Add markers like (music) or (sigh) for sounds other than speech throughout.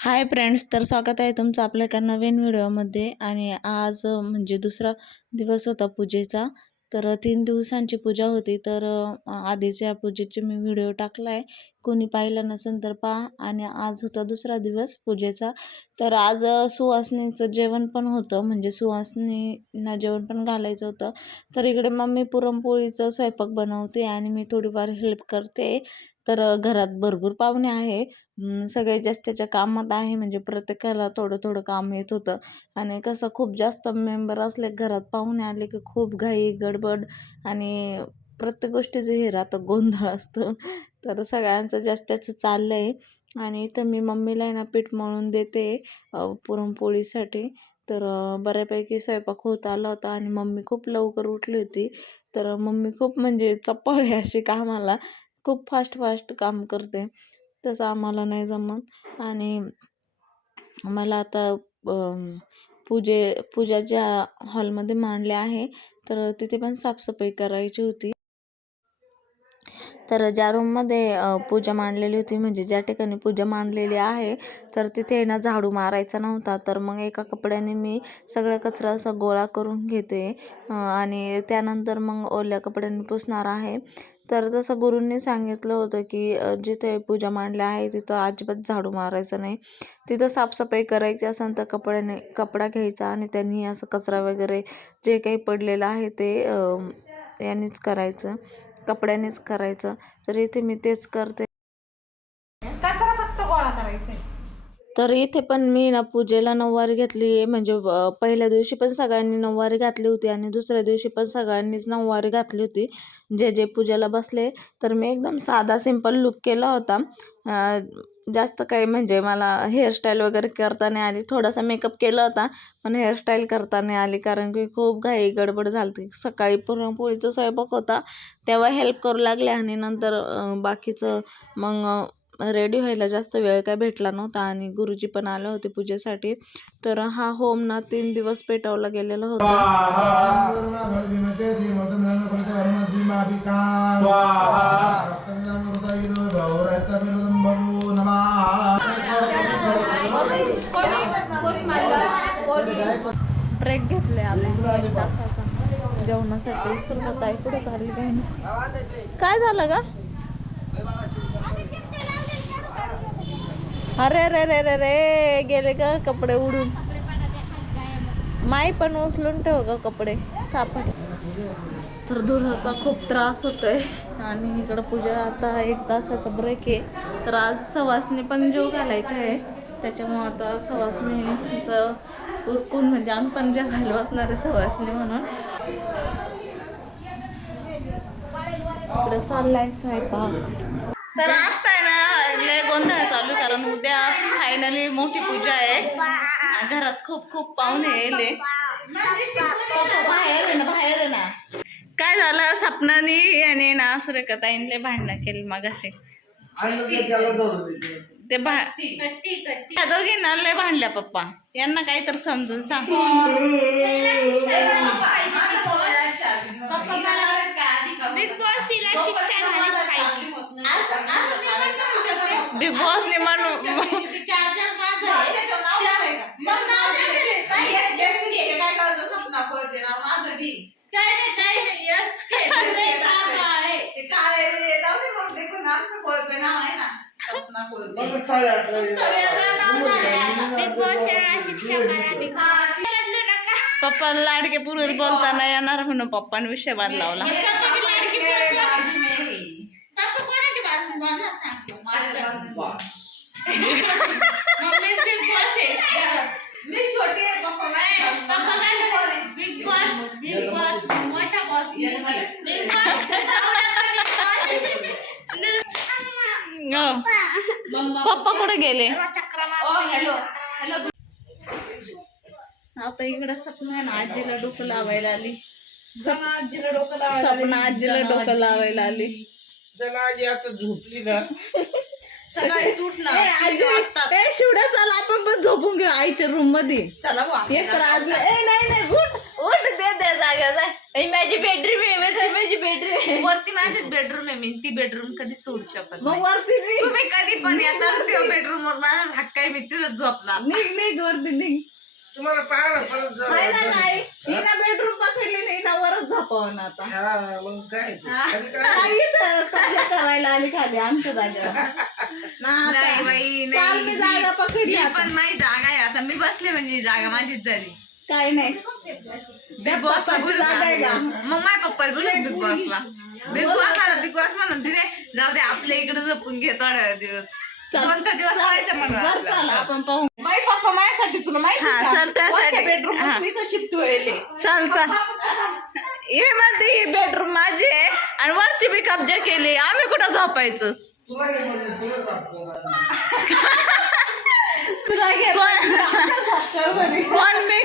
Hi friends तर स्वागत आहे तुमचं आपल्या एका नवीन व्हिडिओमध्ये. आणि आज म्हणजे दुसरा दिवस होता पूजेचा तर तीन दिवसांची पूजा होती. तर आधीच्या आधीच्या पूजेचे मी व्हिडिओ टाकला आहे कोणी पाहिलं नसेल तर पहा. आणि आज होता दुसरा दिवस पूजेचा. तर आज अ, जेवण पण होतं. म्हणजे सुवासिनींना जेवण पण घालायचं होतं. तर इकडे मम्मी पुरणपोळीचं स्वयंपाक बनवते आणि मी थोडीफार हेल्प करते. तर घरात भरपूर पाहुणे आहे. अं, सगळे जास्तीच्या कामात आहे. म्हणजे प्रत्येकाला थोडं थोडं काम येत होतं. आणि कसं खूप जास्त मेंबर असले घरात पाहुणे आले की खूप घाई गडबड आणि प्रत्येक गोष्टीचं हे राहतं गोंधळ असतो. तर सगळ्यांचं जास्तचं चाललं आहे आणि इथं मी मम्मीला आहे ना पीठ मळून देते पुरणपोळीसाठी. तर बऱ्यापैकी स्वयंपाक होत आला होता आणि मम्मी खूप लवकर उठली होती. तर मम्मी खूप म्हणजे चप्पळ आहे अशी कामाला. खूप फास्ट फास्ट काम करते. तसं आम्हाला नाही जमत. आणि मला आता पूजे पूजा ज्या हॉलमध्ये मांडले आहे तर तिथे पण साफसफाई करायची होती. तर ज्या रूममध्ये पूजा मांडलेली होती म्हणजे ज्या ठिकाणी पूजा मांडलेली आहे तर तिथे ना झाडू मारायचा नव्हता. तर मग एका कपड्याने मी सगळा कचरा असा गोळा करून घेते आणि त्यानंतर मग ओल्या कपड्यांनी पुसणार आहे. तर जसं गुरूंनी सांगितलं होतं की जिथे पूजा मांडली आहे तिथं अजिबात झाडू मारायचं नाही. तिथं साफसफाई करायची असेल तर कपड्याने कपडा घ्यायचा आणि त्यांनी असं कचरा वगैरे जे काही पडलेलं आहे ते यांनीच करायचं. कपड्यानेच करायचं. तर इथे मी तेच करते. कचरा फक्त गोळा करायचा तर इथे पण मी ना पूजेला नऊवारी घेतली आहे. म्हणजे पहिल्या दिवशी पण सगळ्यांनी नऊवारी घातली होती आणि दुसऱ्या दिवशी पण सगळ्यांनीच नऊवारी घातली होती. जे जे पूजेला बसले तर मी एकदम साधा सिंपल लुक केला होता. जास्त काही म्हणजे मला हेअरस्टाईल वगैरे करता नाही आली थोडासा मेकअप केला होता पण हेअरस्टाईल करता नाही आली कारण की खूप घाई गडबड झाली होती सकाळी पुरणपोळीचा स्वयंपाक होता तेव्हा हेल्प करू लागले आणि नंतर बाकीचं मग रेडी व्हायला जास्त वेळ काय भेटला नव्हता आणि गुरुजी पण आले होते पूजेसाठी. तर हा होम ना तीन दिवस पेटवला गेलेला होता. ब्रेक घेतले आता एक तासाचा. जेवणासाठी सुरुवात आहे कुठे चालली काय नाही. काय झालं का अरे रे रे रे रे गेले का कपडे उडून. माई पण उचलून ठेव का कपडे. सापड. तर दुधाचा खूप त्रास होतोय. आणि इकडं पूजा आता एक तासाचा ब्रेक आहे. तर आज सवासनी पण जेव घालायचे आहे. त्याच्यामुळं आता सवासणीचं उरकून म्हणजे आम्ही पण ज्या घालू आहे सवासनी म्हणून. इकडं चाललाय स्वयंपाक. तर आता आहे ना लय गोंधळ चालू कारण उद्या फायनली मोठी पूजा आहे. घरात खूप खूप पाहुणे येले बाहेर ना बाहेर ना. काय झालं? सपनाने याने ना सुरेखाताईंले भांडणं केली मगाशी. ते भा दोघींना लय भांडल्या पप्पा. यांना काही तर समजून सांग. बिग बॉस हिला शिक्षा झालीच पाहिजे. बिग बॉसने म्हणून (laughs) (laughs) पप्पा लाडके पुरुष बोलताना येणार म्हणून पप्पाने विषय बाँध लावला पप्पा. पप्पा हो. कुठे गेले? आता इकडे सपना आहे ना आजीला डोकं लावायला आली. आजीला डोकं लावायला सपना आजीला डोकं लावायला आली. जरा आजी आता झोपली ना. सकाळी ए, आजी ए शिवड्या चला आपण पण झोपून घेऊ आईच्या रूममध्ये चला. एक तर आज ए नाही नाही उठ उठ दे त्या जागा जाय ही माझी बेडरूम आहे (laughs) माझी बेडरूम आहे. वरती माझीच बेडरूम आहे मी. ती बेडरूम कधी सोडू शकत मग नाही. वरती निघ तुम्ही कधी पण येतात त्या बेडरूम वर माझा आहे मी तिथं झोपणार. निघ निघ वरती निघ तुम्हाला पाहा परत जाऊ. नाही ना नाही हिना बेडरूम पकडली नाही ना वरच झोपावं ना आता. हा मग काय ते? खाली काय? नाही इथं कब्जा करायला आली खाली आमच्या जागेवर. (laughs) ना आता. नाही बाई काल मी नाही जागा पकडली ही आता. पण माझी जागा आहे. आता मी बसले म्हणजे ही जागा माझीच झाली. काय नाही. बिग बॉस मग माझ्या पप्पाला बोलू बिग बॉसला बिग बॉस आला बिग बॉस म्हणून तिथे जाऊ दे आपल्या इकडे जपून घे थोड्या दिवस. कोणता दिवस? चला. आपण पाहू. माझे पप्पा माझ्यासाठी तुला माहिती? चल, त्यासाठी. हा. मध्ये इथं शिफ्ट व्हायले? चल चल. हे म्हणते ही बेडरूम माझी आहे. आणि वरची बी कब्जा केली. आम्ही कुठं झोपायचं? तुला हे म्हणजे सगळं साफ (laughs) तुला घे कोण मी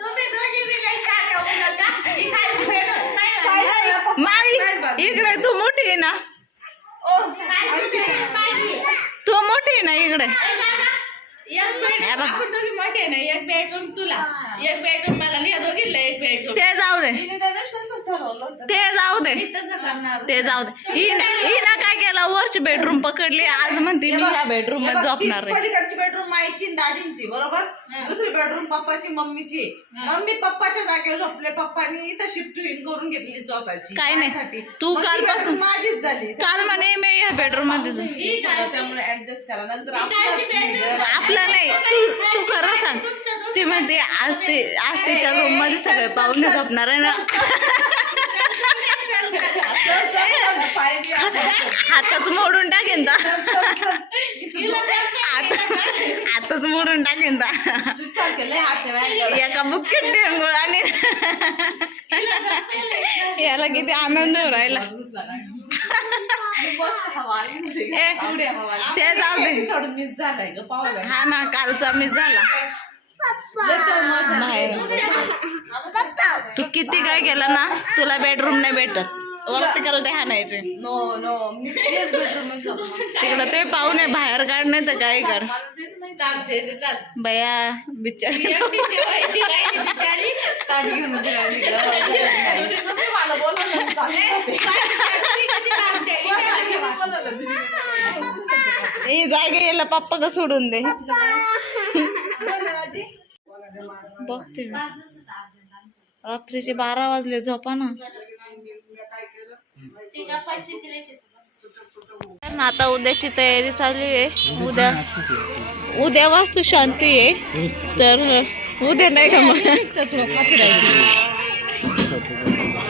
तुम्ही दोघी बी लई शाणे होऊ नका. ही काय भेटत नाही. माई इकडे तू मोठी आहे ना? तू मोठी आहे ना इकडे? ना एक बेडरूम तुला एक बेडरूम मला या एक ते जाऊ दे. ते जाऊ दे. मी तसं करणार. ते जाऊ दे. हिनं काय केलं? वरची बेडरूम पकडली. आज म्हणते मी ह्या बेडरूममध्ये झोपणार आहे. पलीकडची बेडरूम आईची आणि दाजींची बरोबर? दुसरी बेडरूम पप्पाची मम्मीची. मम्मी पप्पाच्या जागेवर झोपले. पप्पानी इथं शिफ्ट करून घेतली स्वतःची. काय नाही. तू कालपासून- माझीच झाली. काल म्हणे मी ह्या बेडरूममध्ये ही त्यामुळे ऍडजस्ट करा. नंतर? आपलं नाही. तू तू खरं सांग. ती म्हणते आज ते आज तिच्या रूममध्ये सगळे पाहुणे झोपणार आहे ना. हातात मोडून टाकेन ता हातच मोडून टाकेन. एका बुक्कीत डेंगूळ आणि याला किती आनंद राहिला. ते जाऊ दे. हा ना कालचा मिस झाला. नाही तू किती काय केलं ना तुला बेडरूम नाही भेटत. वरती कलटे हाणायचे. नो नो मी तेच bedroom मध्ये झोपणार. तिकडं ते पाहुणे बाहेर काढ नाही तर काय कर. ते. बया बिचार. ही जागे याला पप्पा का सोडून दे? बघते मी. रात्रीचे बारा वाजले झोपा ना. आता उद्याची तयारी चालू आहे. उद्या उद्या वास्तू शांती आहे. तर उद्या नाही का मग?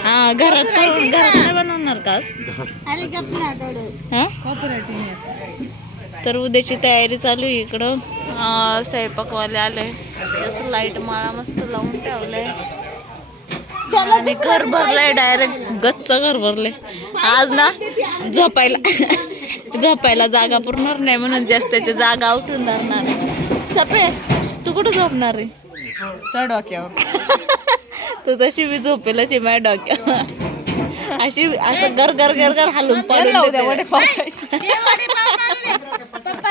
हा घरात करून- घरात नाही बनवणार का तर उद्याची तयारी चालू आहे इकडं. स्वयंपाकवाले आले. त्यात लाइट माळा मस्त लावून ठेवलाय आणि घर भरलंय डायरेक्ट गच्च घर भरले आज ना झोपायला (laughs) झोपायला जागा पुरणार नाही म्हणून जास्त त्याची जागा उठून धरणार. सफेद तू कुठं झोपणार आहे? त्या डोक्यावर. (laughs) तू तशी मी झोपेलच आहे माझ्या डोक्यावर. अशी असं घर घर घर घर हलून पडून देते. पप्पाचा मम्मीचा माईचा मा फोटो काढायचा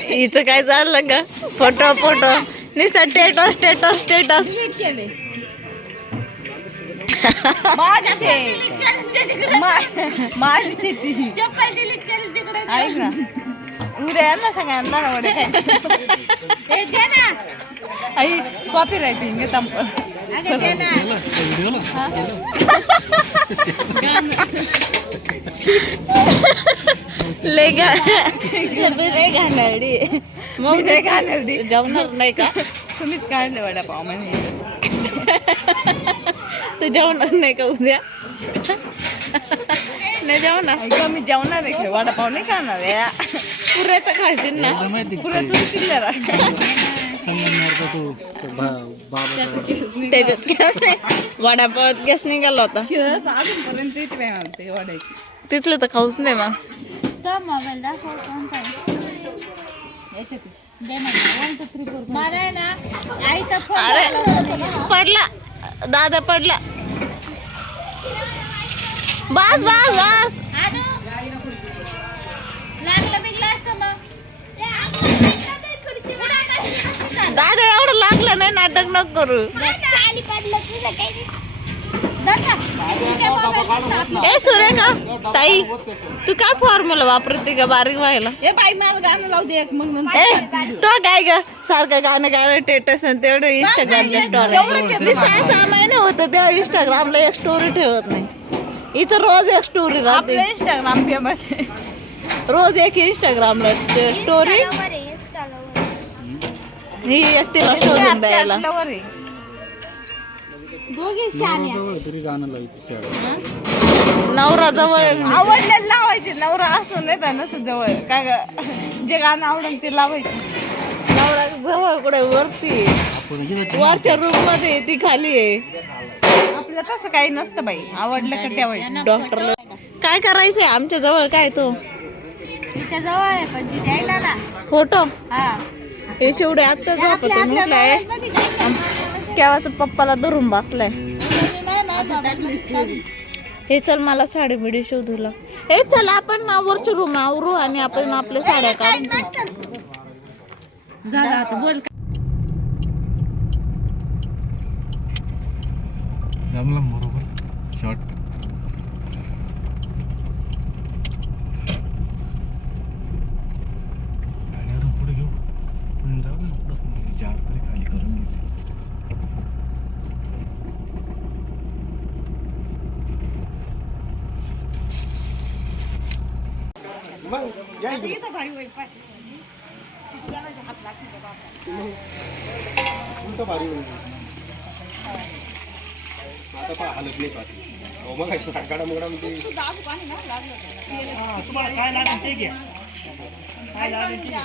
हिचं काय चाललं का फोटो फोटो. नुसतं स्टेटस स्टेटस स्टेटस माझी. ती. चप्पल डिलीट केली तिकडे ऐक ना. उद्या ना सगळ्यांना वडे दे (laughs) ना. आई कॉपी रायटिंग दे ना. लय लय घाणेरडी मग ते घाणेरडी जेवणार नाही का? तुम्हीच काढले वडापाव म्हणजे तू जेवणार नाही का उद्या? नाही जेवणार? मी जेवणार आहे का? वडापाव नाही खाणार या पुऱ्या तर खाशील ना. पुऱ्या तू त्याच्यात गॅस नाही. वडापावात गॅस निघाला होता. अजूनपर्यंत मला ते वाढायची तिथलं तर खाऊच नाही मग मोबाईल दाखव कोणता ना मला आहे ना आईचा फोन अरे पडला. दादा पडला. बस बस बस. नको करू. ए सुरेखा ताई तू काय फॉर्म्युला वापरते का बारीक व्हायला? हे बाई मला गाणं लावू दे एक मग ए तो काय ग? सारखं गाणं गाणं टेटस आणि तेवढं इंस्टाग्रामच्या स्टोरी मी सहा सहा महिने होतं तेव्हा इंस्टाग्रामला एक स्टोरी ठेवत नाही. इथं रोज एक स्टोरी राहते. आपलं इंस्टाग्राम फेमस आहे. रोज एक इंस्टाग्रामला स्टोरी Instagram वर आहे, Instagram वर. ही एकटीला शोधून द्यायला नवरा जवळ. आवडलेलं लावायचे. नवरा असून नाही तर नसं जवळ. काय ग? जे गाणं आवडेल ते लावायचे. नवरा जवळ कुठे? वरती. वरच्या रूममध्ये ती खाली आहे. आपलं तसं काही नसतं बाई. आवडलं का ठेवायचं. डॉक्टरला. काय करायचंय? आमच्या जवळ काय तो? तिच्या जवळ आहे पण ती द्यायला ना. फोटो? हा. हे शेवडे आता झोपतून उठलाय काय केव्हाच पप्पाला धरून बसलाय. हे चल मला साडी बिडी शोधूला हे चल आपण ना वरची रूम आवरू आणि आपण आपल्या साड्या काढू झालं आता बोल. जमला बरोबर? शॉर्ट मग जय गुरु उलट भारी होईल आता पहा हालत नाही पाहते. हो मग गाडा मुगडा म्हणजे तुम्हाला काय लागेल ते घ्या. काय लागेल ते घ्या.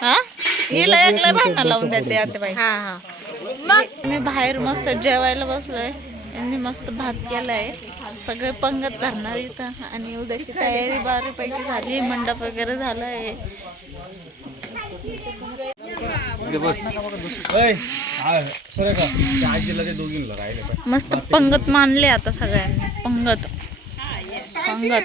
हा? हिला एकला भांडण लावून देते आता बाई. हा हा. मग? मी बाहेर मस्त जेवायला बसलोय. यांनी मस्त भात केलाय. सगळे पंगत धरणार इथं. आणि उद्याची तयारी बऱ्यापैकी झाली. मंडप वगैरे झालाय. मस्त पंगत मानले आता सगळ्यांनी. पंगत. पंगत